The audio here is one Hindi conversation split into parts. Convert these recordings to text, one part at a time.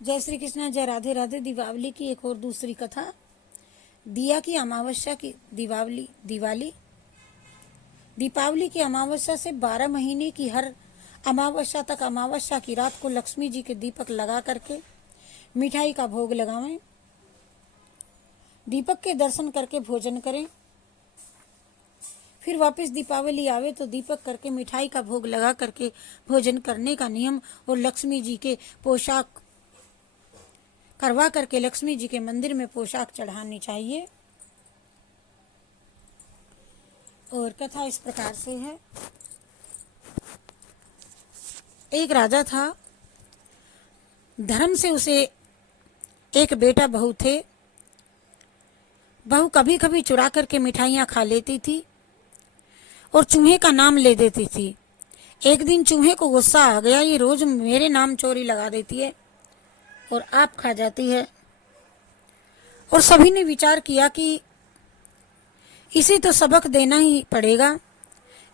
जय श्री कृष्णा, जय राधे राधे। दीपावली की एक और दूसरी कथा। दिया की अमावस्या की दीपावली की अमावस्या से 12 महीने की हर अमावस्या तक अमावस्या की रात को लक्ष्मी जी के दीपक लगा करके मिठाई का भोग लगावें। दीपक के दर्शन करके भोजन करें। फिर वापस दीपावली आवे तो दीपक करके मिठाई का भोग लगा करके भोजन करने का नियम और लक्ष्मी जी के पोशाक करवा करके लक्ष्मी जी के मंदिर में पोशाक चढ़ानी चाहिए। और कथा इस प्रकार से है। एक राजा था, धर्म से उसे एक बेटा बहू थे। बहू कभी कभी चुरा करके मिठाइयाँ खा लेती थी और चूहे का नाम ले देती थी। एक दिन चूहे को गुस्सा आ गया, ये रोज मेरे नाम चोरी लगा देती है और आप खा जाती है। और सभी ने विचार किया कि इसे तो सबक देना ही पड़ेगा।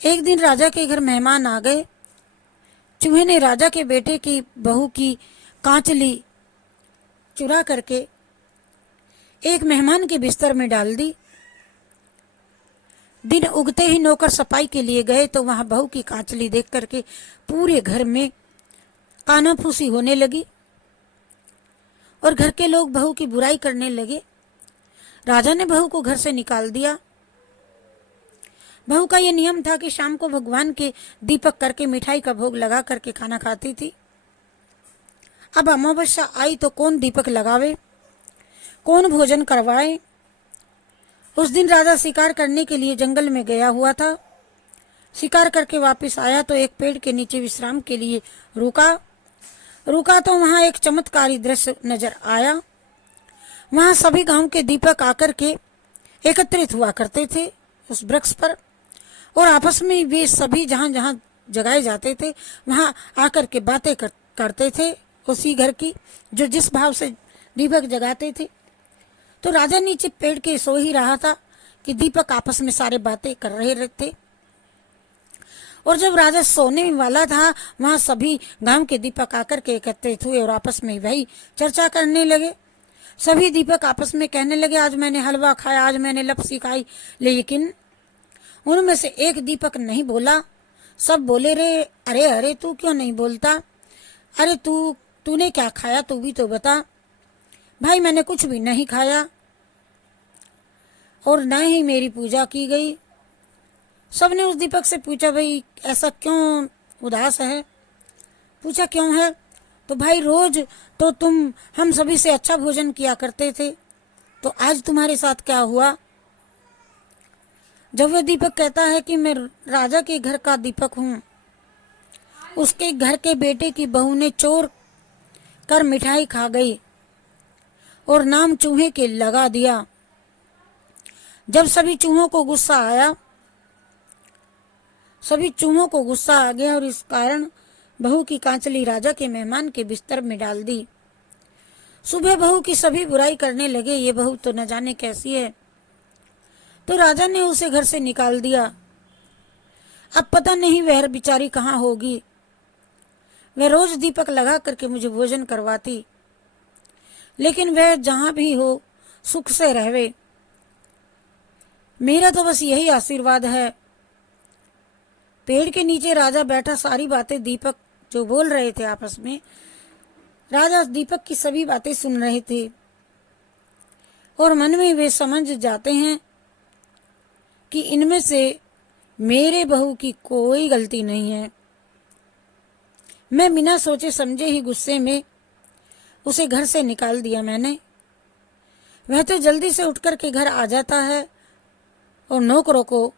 एक दिन राजा के घर मेहमान आ गए। चूहे ने राजा के बेटे की बहू की कांचली चुरा करके एक मेहमान के बिस्तर में डाल दी। दिन उगते ही नौकर सफाई के लिए गए तो वहां बहू की कांचली देख करके पूरे घर में कानाफूसी होने लगी और घर के लोग बहू की बुराई करने लगे। राजा ने बहू को घर से निकाल दिया। बहू का यह नियम था कि शाम को भगवान के दीपक करके मिठाई का भोग लगा करके खाना खाती थी। अब अमावस्या आई तो कौन दीपक लगावे, कौन भोजन करवाए। उस दिन राजा शिकार करने के लिए जंगल में गया हुआ था। शिकार करके वापस आया तो एक पेड़ के नीचे विश्राम के लिए रुका तो वहां एक चमत्कारी दृश्य नजर आया। वहां सभी गांव के दीपक आकर के एकत्रित हुआ करते थे उस वृक्ष पर, और आपस में वे सभी जहां जहां जगाए जाते थे वहां आकर के बातें करते थे उसी घर की, जो जिस भाव से दीपक जगाते थे। तो राजा नीचे पेड़ के सो ही रहा था कि दीपक आपस में सारे बातें कर रहे थे। और जब राजा सोने वाला था वहां सभी गांव के दीपक आकर के एकत्रित हुए और आपस में वही चर्चा करने लगे। सभी दीपक आपस में कहने लगे, आज मैंने हलवा खाया, आज मैंने लपसी खाई। लेकिन उनमें से एक दीपक नहीं बोला। सब बोले रे, अरे अरे तू क्यों नहीं बोलता, अरे तूने क्या खाया, तू भी तो बता। भाई मैंने कुछ भी नहीं खाया और न ही मेरी पूजा की गई। सबने उस दीपक से पूछा, भाई ऐसा क्यों उदास है, पूछा क्यों है। तो भाई रोज तो तुम हम सभी से अच्छा भोजन किया करते थे, तो आज तुम्हारे साथ क्या हुआ। जब वह दीपक कहता है कि मैं राजा के घर का दीपक हूं, उसके घर के बेटे की बहू ने चोर कर मिठाई खा गई और नाम चूहे के लगा दिया। जब सभी चूहों को गुस्सा आ गया और इस कारण बहू की कांचली राजा के मेहमान के बिस्तर में डाल दी। सुबह बहू की सभी बुराई करने लगे, ये बहू तो न जाने कैसी है। तो राजा ने उसे घर से निकाल दिया। अब पता नहीं वह बेचारी कहाँ होगी। वह रोज दीपक लगा करके मुझे भोजन करवाती, लेकिन वह जहां भी हो सुख से रहवे, मेरा तो बस यही आशीर्वाद है। पेड़ के नीचे राजा बैठा सारी बातें दीपक जो बोल रहे थे आपस में, राजा दीपक की सभी बातें सुन रहे थे और मन में वे समझ जाते हैं कि इनमें से मेरे बहू की कोई गलती नहीं है। मैं बिना सोचे समझे ही गुस्से में उसे घर से निकाल दिया मैंने। वह तो जल्दी से उठ कर के घर आ जाता है और नौकरों को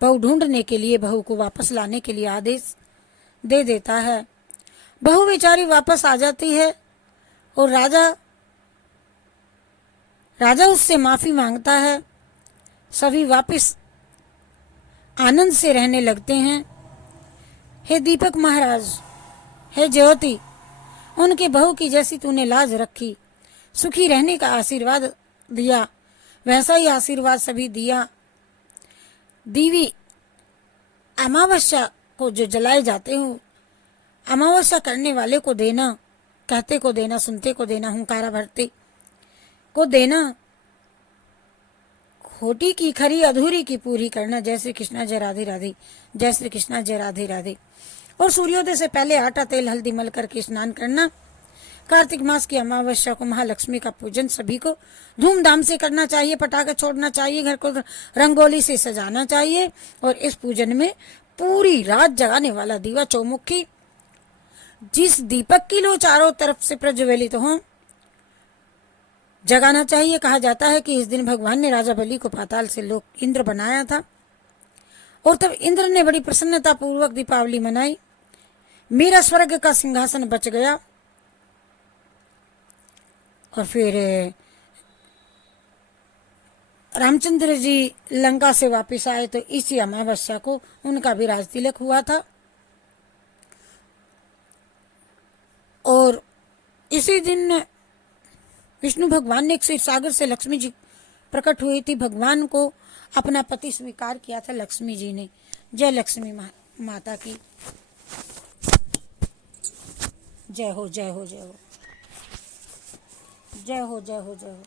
बहू ढूंढने के लिए, बहू को वापस लाने के लिए आदेश दे देता है। बहू बेचारी वापस आ जाती है और राजा उससे माफी मांगता है। सभी वापस आनंद से रहने लगते हैं। हे दीपक महाराज, हे ज्योति, उनके बहू की जैसी तूने लाज रखी, सुखी रहने का आशीर्वाद दिया, वैसा ही आशीर्वाद सभी दिया। दीवी अमावस्या को जो जलाए जाते हो, अमावस्या करने वाले को देना, कहते को देना, सुनते को देना, हुंकारा भरते को देना, खोटी की खरी अधूरी की पूरी करना। जय श्री कृष्णा, जय राधे राधे, जय श्री कृष्णा, जय राधे राधे। और सूर्योदय से पहले आटा तेल हल्दी मल करके स्नान करना। कार्तिक मास की अमावस्या को महालक्ष्मी का पूजन सभी को धूमधाम से करना चाहिए। पटाखे छोड़ना चाहिए, घर को रंगोली से सजाना चाहिए। और इस पूजन में पूरी रात जगाने वाला दीवा चौमुखी, जिस दीपक की लो चारों तरफ से प्रज्वलित हो, जगाना चाहिए। कहा जाता है कि इस दिन भगवान ने राजा बलि को पाताल से लोक इंद्र बनाया था और तब इंद्र ने बड़ी प्रसन्नता पूर्वक दीपावली मनाई। मेरा स्वर्ग का सिंहासन बच गया। और फिर रामचंद्र जी लंका से वापस आए तो इसी अमावस्या को उनका भी राज तिलक हुआ था। और इसी दिन विष्णु भगवान ने क्षीर सागर से लक्ष्मी जी प्रकट हुई थी। भगवान को अपना पति स्वीकार किया था लक्ष्मी जी ने। जय लक्ष्मी माता की जय हो, जय हो, जय हो, जय हो, जय हो, जय हो।